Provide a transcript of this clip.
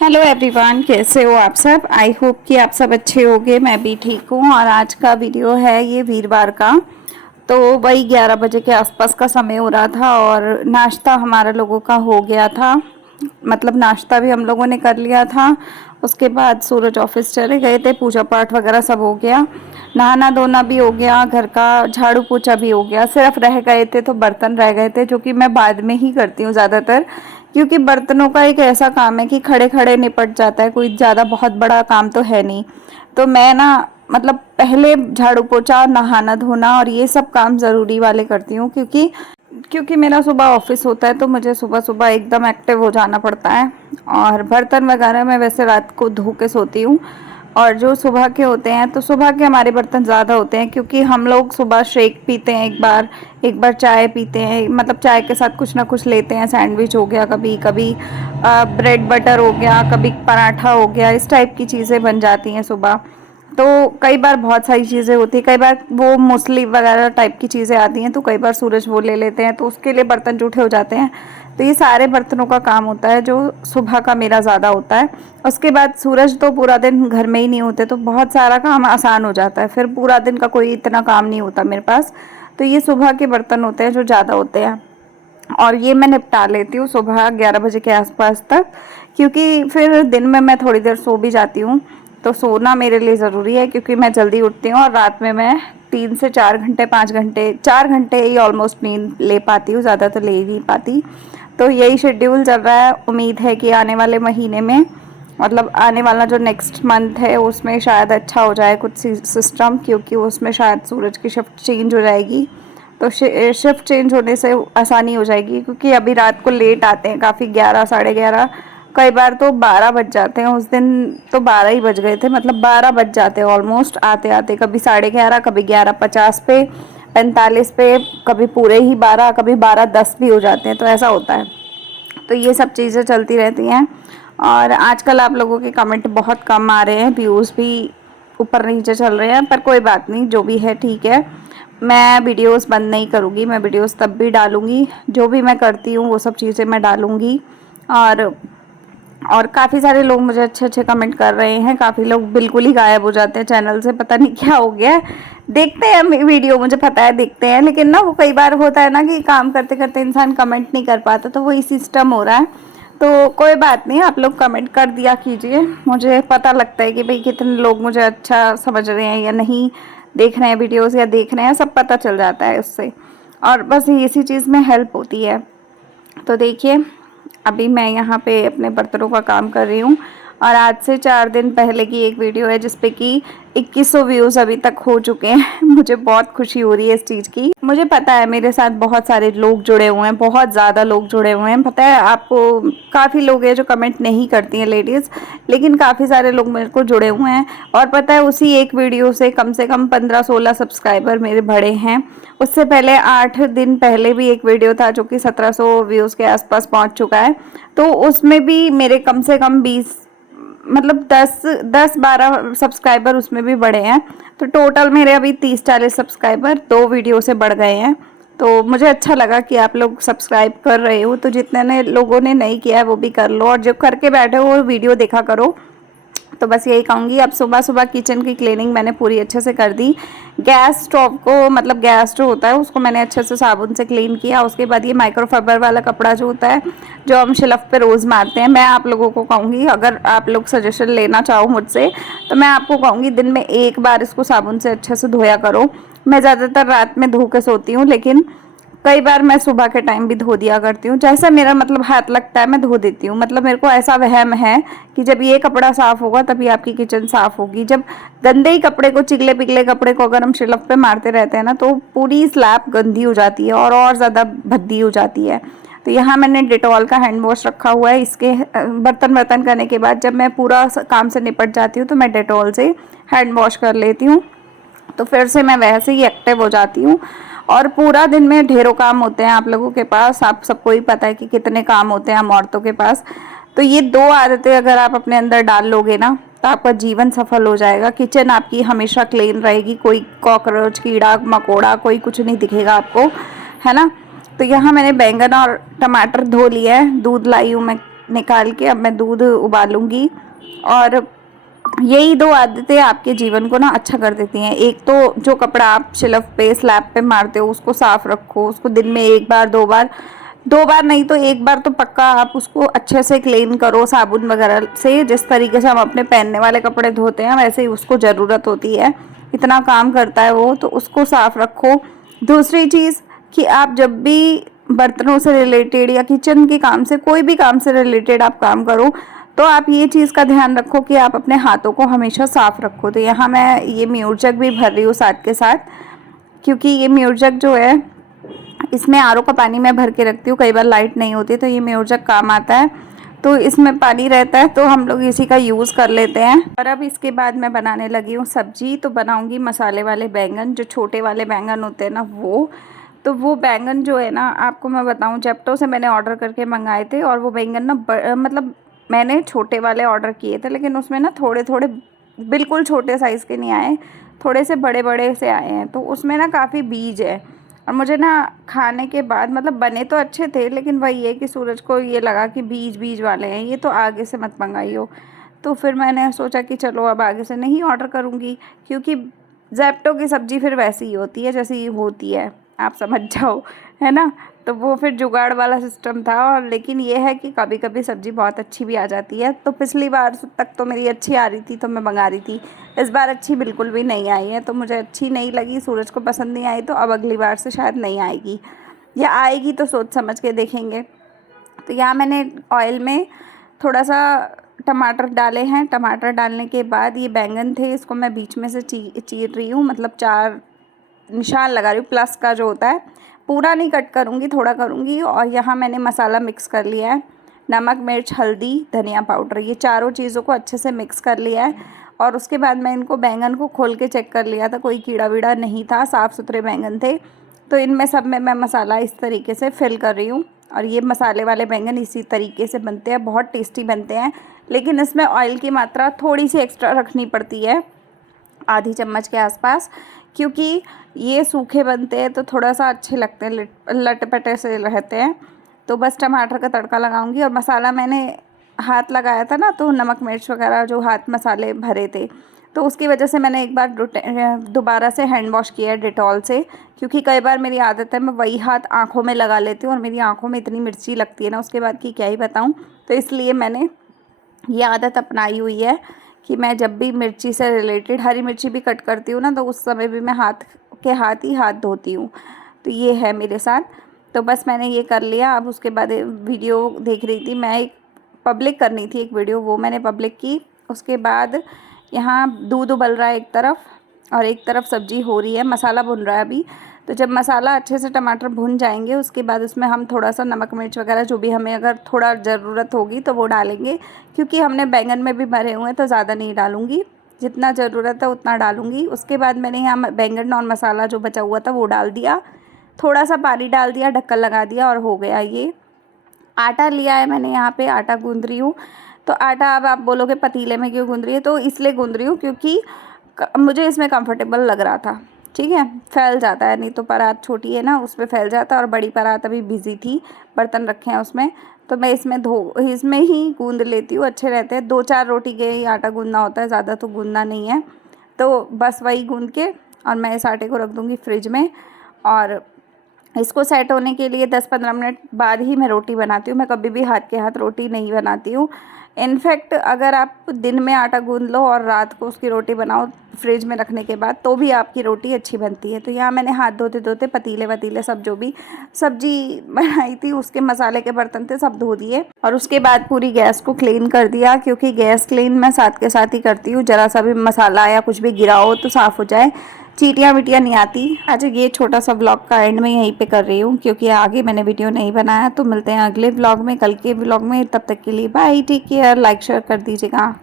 Hello everyone, कैसे हो आप सब। आई होप कि आप सब अच्छे होंगे। मैं भी ठीक हूँ। और आज का वीडियो है ये वीरवार का। तो वही 11 बजे के आसपास का समय हो रहा था और नाश्ता हमारा लोगों का हो गया था। मतलब नाश्ता भी हम लोगों ने कर लिया था। उसके बाद सूरज ऑफिस चले गए थे, पूजा पाठ वगैरह सब हो गया, नहाना धोना भी हो गया, घर का झाड़ू पोछा भी हो गया। सिर्फ रह गए थे तो बर्तन रह गए थे, जो कि मैं बाद में ही करती हूँ ज़्यादातर, क्योंकि बर्तनों का एक ऐसा काम है कि खड़े खड़े निपट जाता है, कोई ज़्यादा बहुत बड़ा काम तो है नहीं। तो मैं ना मतलब पहले झाड़ू पोछा, नहाना धोना और ये सब काम ज़रूरी वाले करती हूँ, क्योंकि क्योंकि मेरा सुबह ऑफिस होता है तो मुझे सुबह सुबह एकदम एक्टिव हो जाना पड़ता है। और बर्तन वगैरह मैं वैसे रात को धो के सोती हूँ। और जो सुबह के होते हैं तो सुबह के हमारे बर्तन ज़्यादा होते हैं, क्योंकि हम लोग सुबह शेक पीते हैं, एक बार चाय पीते हैं, मतलब चाय के साथ कुछ ना कुछ लेते हैं। सैंडविच हो गया, कभी कभी ब्रेड बटर हो गया, कभी पराठा हो गया, इस टाइप की चीज़ें बन जाती हैं सुबह। तो कई बार बहुत सारी चीज़ें होती हैं, कई बार वो मूसली वगैरह टाइप की चीज़ें आती हैं, तो कई बार सूरज वो ले लेते हैं, तो उसके लिए बर्तन जूठे हो जाते हैं। तो ये सारे बर्तनों का काम होता है जो सुबह का मेरा ज़्यादा होता है। उसके बाद सूरज तो पूरा दिन घर में ही नहीं होते, तो बहुत सारा काम आसान हो जाता है, फिर पूरा दिन का कोई इतना काम नहीं होता मेरे पास। तो ये सुबह के बर्तन होते हैं जो ज़्यादा होते हैं, और ये मैं निपटा लेती हूँ सुबह 11 बजे के आसपास तक, क्योंकि फिर दिन में मैं थोड़ी देर सो भी जाती हूँ। तो सोना मेरे लिए ज़रूरी है, क्योंकि मैं जल्दी उठती हूँ और रात में मैं 3 से 4 घंटे, 5 घंटे, 4 घंटे ही ऑलमोस्ट नींद ले पाती हूँ, ज़्यादा तो ले ही नहीं पाती। तो यही शेड्यूल चल रहा है। उम्मीद है कि आने वाले महीने में, मतलब आने वाला जो नेक्स्ट मंथ है, उसमें शायद अच्छा हो जाए कुछ सिस्टम, क्योंकि उसमें शायद सूरज की शिफ्ट चेंज हो जाएगी। तो शिफ्ट चेंज होने से आसानी हो जाएगी, क्योंकि अभी रात को लेट आते हैं काफ़ी, 11, साढ़े 11, कई बार तो 12 बज जाते हैं। उस दिन तो 12 ही बज गए थे, मतलब 12 बज जाते हैं ऑलमोस्ट आते आते, कभी 11:30, कभी 11:50 पे, 45 पे, कभी पूरे ही 12, कभी 12:10 भी हो जाते हैं, तो ऐसा होता है। तो ये सब चीज़ें चलती रहती हैं। और आजकल आप लोगों के कमेंट बहुत कम आ रहे हैं, व्यूज़ भी ऊपर नीचे चल रहे हैं, पर कोई बात नहीं, जो भी है ठीक है। मैं वीडियोस बंद नहीं करूँगी, मैं वीडियोस तब भी डालूँगी, जो भी मैं करती हूँ वो सब चीज़ें मैं डालूँगी। और काफ़ी सारे लोग मुझे अच्छे अच्छे कमेंट कर रहे हैं, काफ़ी लोग बिल्कुल ही गायब हो जाते हैं चैनल से, पता नहीं क्या हो गया है। देखते हैं वीडियो, मुझे पता है देखते हैं, लेकिन ना वो कई बार होता है ना कि काम करते करते इंसान कमेंट नहीं कर पाता, तो वही सिस्टम हो रहा है। तो कोई बात नहीं, आप लोग कमेंट कर दिया कीजिए, मुझे पता लगता है कि भाई कितने लोग मुझे अच्छा समझ रहे हैं या नहीं, देख रहे हैं वीडियोस या देख रहे हैं, सब पता चल जाता है उससे। और बस इसी चीज़ में हेल्प होती है। तो देखिए, अभी मैं यहाँ पे अपने बर्तनों का काम कर रही हूँ, और आज से 4 दिन पहले की एक वीडियो है जिसपे कि 2100 व्यूज़ अभी तक हो चुके हैं। मुझे बहुत खुशी हो रही है इस चीज़ की। मुझे पता है मेरे साथ बहुत सारे लोग जुड़े हुए हैं, बहुत ज़्यादा लोग जुड़े हुए हैं। पता है आपको, काफ़ी लोग हैं जो कमेंट नहीं करती हैं लेडीज़, लेकिन काफ़ी सारे लोग मेरे को जुड़े हुए हैं। और पता है उसी एक वीडियो से कम 15-16 सब्सक्राइबर मेरे बढ़े हैं। उससे पहले 8 दिन पहले भी एक वीडियो था जो कि 1700 व्यूज़ के आसपास पहुंच चुका है। तो उसमें भी मेरे कम से कम 20, मतलब 10-12 सब्सक्राइबर उसमें भी बढ़े हैं। तो टोटल मेरे अभी 30-40 सब्सक्राइबर 2 वीडियो से बढ़ गए हैं। तो मुझे अच्छा लगा कि आप लोग सब्सक्राइब कर रहे हो। तो जितने ने लोगों ने नहीं किया है वो भी कर लो, और जो करके बैठे हो वो वीडियो देखा करो। तो बस यही कहूँगी। अब सुबह सुबह किचन की क्लीनिंग मैंने पूरी अच्छे से कर दी। गैस स्टोव को, मतलब गैस जो होता है उसको मैंने अच्छे से साबुन से क्लीन किया। उसके बाद ये माइक्रोफाइबर वाला कपड़ा जो होता है, जो हम शेल्फ पे रोज़ मारते हैं, मैं आप लोगों को कहूँगी, अगर आप लोग सजेशन लेना चाहो मुझसे, तो मैं आपको कहूँगी दिन में एक बार इसको साबुन से अच्छे से धोया करो। मैं ज़्यादातर रात में धो के सोती हूँ, लेकिन कई बार मैं सुबह के टाइम भी धो दिया करती हूँ, जैसा मेरा मतलब हाथ लगता है मैं धो देती हूँ। मतलब मेरे को ऐसा वहम है कि जब ये कपड़ा साफ़ होगा तभी आपकी किचन साफ़ होगी। जब गंदे ही कपड़े को, चिकले पिघले कपड़े को अगर हम शेल्फ पे मारते रहते हैं ना, तो पूरी स्लैब गंदी हो जाती है और ज़्यादा भद्दी हो जाती है। तो यहाँ मैंने डिटॉल का हैंड वॉश रखा हुआ है। इसके बर्तन करने के बाद जब मैं पूरा काम से निपट जाती हूँ तो मैं डिटॉल से हैंड वॉश कर लेती हूँ, तो फिर से मैं वैसे ही एक्टिव हो जाती हूँ। और पूरा दिन में ढेरों काम होते हैं आप लोगों के पास, आप सबको ही पता है कि कितने काम होते हैं हम औरतों के पास। तो ये 2 आदतें अगर आप अपने अंदर डाल लोगे ना, तो आपका जीवन सफल हो जाएगा। किचन आपकी हमेशा क्लीन रहेगी, कोई कॉकरोच, कीड़ा मकोड़ा, कोई कुछ नहीं दिखेगा आपको, है ना। तो यहाँ मैंने बैंगन और टमाटर धो लिया है, दूध लाई हूँ मैं निकाल के अब मैं दूध उबालूंगी। और यही 2 आदतें आपके जीवन को ना अच्छा कर देती हैं। एक तो जो कपड़ा आप शेल्फ पे स्लैब पे मारते हो उसको साफ रखो, उसको दिन में 1 बार 2 बार नहीं तो 1 बार तो पक्का आप उसको अच्छे से क्लीन करो साबुन वगैरह से। जिस तरीके से हम अपने पहनने वाले कपड़े धोते हैं वैसे ही उसको ज़रूरत होती है, इतना काम करता है वो, तो उसको साफ रखो। दूसरी चीज़ कि आप जब भी बर्तनों से रिलेटेड या किचन के काम से, कोई भी काम से रिलेटेड आप काम करो तो आप ये चीज़ का ध्यान रखो कि आप अपने हाथों को हमेशा साफ रखो। तो यहाँ मैं ये म्यूट जग भी भर रही हूँ साथ के साथ, क्योंकि ये म्यूट जग जो है इसमें आरओ का पानी मैं भर के रखती हूँ। कई बार लाइट नहीं होती तो ये म्यूट जग काम आता है, तो इसमें पानी रहता है तो हम लोग इसी का यूज़ कर लेते हैं। और अब इसके बाद मैं बनाने लगी हूँ सब्जी। तो बनाऊँगी मसाले वाले बैंगन, जो छोटे वाले बैंगन होते हैं ना वो। तो वो बैंगन जो है ना, आपको मैं बताऊँ, जेप्टो से मैंने ऑर्डर करके मंगाए थे। और वो बैंगन ना मतलब मैंने छोटे वाले ऑर्डर किए थे, लेकिन उसमें ना थोड़े थोड़े बिल्कुल छोटे साइज़ के नहीं आए, थोड़े से बड़े बड़े से आए हैं। तो उसमें ना काफ़ी बीज है, और मुझे ना खाने के बाद मतलब बने तो अच्छे थे, लेकिन वही है कि सूरज को ये लगा कि बीज बीज वाले हैं, ये तो आगे से मत मंगाइयो। तो फिर मैंने सोचा कि चलो अब आगे से नहीं ऑर्डर करूँगी, क्योंकि जेप्टो की सब्ज़ी फिर वैसी ही होती है जैसी होती है, आप समझ जाओ, है ना। तो वो फिर जुगाड़ वाला सिस्टम था। और लेकिन ये है कि कभी कभी सब्ज़ी बहुत अच्छी भी आ जाती है। तो पिछली बार तक तो मेरी अच्छी आ रही थी तो मैं मंगा रही थी, इस बार अच्छी बिल्कुल भी नहीं आई है, तो मुझे अच्छी नहीं लगी, सूरज को पसंद नहीं आई, तो अब अगली बार से शायद नहीं आएगी, या आएगी तो सोच समझ के देखेंगे। तो यहाँ मैंने ऑयल में थोड़ा सा टमाटर डाले हैं। टमाटर डालने के बाद ये बैंगन थे, इसको मैं बीच में से चीर रही हूँ, मतलब 4 निशान लगा रही हूँ प्लस का जो होता है। पूरा नहीं कट करूँगी, थोड़ा करूँगी। और यहाँ मैंने मसाला मिक्स कर लिया है, नमक, मिर्च, हल्दी, धनिया पाउडर, ये चारों चीज़ों को अच्छे से मिक्स कर लिया है। और उसके बाद मैं इनको बैंगन को खोल के चेक कर लिया था, कोई कीड़ा वीड़ा नहीं था, साफ़ सुथरे बैंगन थे। तो इनमें सब में मैं मसाला इस तरीके से फिल कर रही हूँ। और ये मसाले वाले बैंगन इसी तरीके से बनते हैं, बहुत टेस्टी बनते हैं। लेकिन इसमें ऑयल की मात्रा थोड़ी सी एक्स्ट्रा रखनी पड़ती है, आधी चम्मच के आसपास, क्योंकि ये सूखे बनते हैं तो थोड़ा सा अच्छे लगते हैं, लटपटे से रहते हैं। तो बस टमाटर का तड़का लगाऊंगी। और मसाला मैंने हाथ लगाया था ना, तो नमक मिर्च वगैरह जो हाथ मसाले भरे थे, तो उसकी वजह से मैंने एक बार दोबारा से हैंड वॉश किया है डेटॉल से, क्योंकि कई बार मेरी आदत है मैं वही हाथ आँखों में लगा लेती हूँ और मेरी आँखों में इतनी मिर्ची लगती है ना उसके बाद कि क्या ही बताऊँ। तो इसलिए मैंने ये आदत अपनाई हुई है कि मैं जब भी मिर्ची से रिलेटेड हरी मिर्ची भी कट करती हूँ ना, तो उस समय भी मैं हाथ ही हाथ धोती हूँ। तो ये है मेरे साथ। तो बस मैंने ये कर लिया। अब उसके बाद वीडियो देख रही थी मैं, एक पब्लिक करनी थी एक वीडियो, वो मैंने पब्लिक की। उसके बाद यहाँ दूध उबल रहा है एक तरफ, और एक तरफ सब्ज़ी हो रही है, मसाला भुन रहा है अभी। तो जब मसाला अच्छे से टमाटर भुन जाएंगे उसके बाद उसमें हम थोड़ा सा नमक मिर्च वगैरह जो भी हमें अगर थोड़ा ज़रूरत होगी तो वो डालेंगे, क्योंकि हमने बैंगन में भी भरे हुए हैं तो ज़्यादा नहीं डालूँगी, जितना ज़रूरत है उतना डालूँगी। उसके बाद मैंने यहाँ बैंगन और मसाला जो बचा हुआ था वो डाल दिया, थोड़ा सा पानी डाल दिया, ढक्कन लगा दिया और हो गया ये। आटा लिया है मैंने, यहाँ पे आटा गूँध रही हूँ। तो आटा अब आप बोलोगे पतीले में क्यों गूँध रही है, तो इसलिए गूँध रही हूँ क्योंकि मुझे इसमें कंफर्टेबल लग रहा था। ठीक है, फैल जाता है, नहीं तो परात छोटी है ना उस पर फैल जाता है, और बड़ी परात अभी बिजी थी, बर्तन रखे हैं उसमें, तो मैं इसमें ही गूँध लेती हूँ, अच्छे रहते हैं। 2-4 रोटी के ही आटा गूँधना होता है, ज़्यादा तो गूँधना नहीं है। तो बस वही गूँध के और मैं इस आटे को रख दूँगी फ्रिज में, और इसको सेट होने के लिए 10-15 मिनट बाद ही मैं रोटी बनाती हूँ। मैं कभी भी हाथ के हाथ रोटी नहीं बनाती हूँ। इनफैक्ट अगर आप दिन में आटा गूँध लो और रात को उसकी रोटी बनाओ फ्रिज में रखने के बाद, तो भी आपकी रोटी अच्छी बनती है। तो यहाँ मैंने हाथ धोते धोते पतीले वतीले सब जो भी सब्जी बनाई थी उसके मसाले के बर्तन थे सब धो दिए, और उसके बाद पूरी गैस को क्लीन कर दिया, क्योंकि गैस क्लीन मैं साथ के साथ ही करती हूँ, ज़रा सा भी मसाला या कुछ भी गिरा हो तो साफ़ हो जाए, चीटियाँ विटियाँ नहीं आती। आज ये छोटा सा व्लॉग का एंड में यहीं पे कर रही हूँ, क्योंकि आगे मैंने वीडियो नहीं बनाया। तो मिलते हैं अगले व्लॉग में, कल के व्लॉग में। तब तक के लिए bye, take care, like share कर दीजिएगा।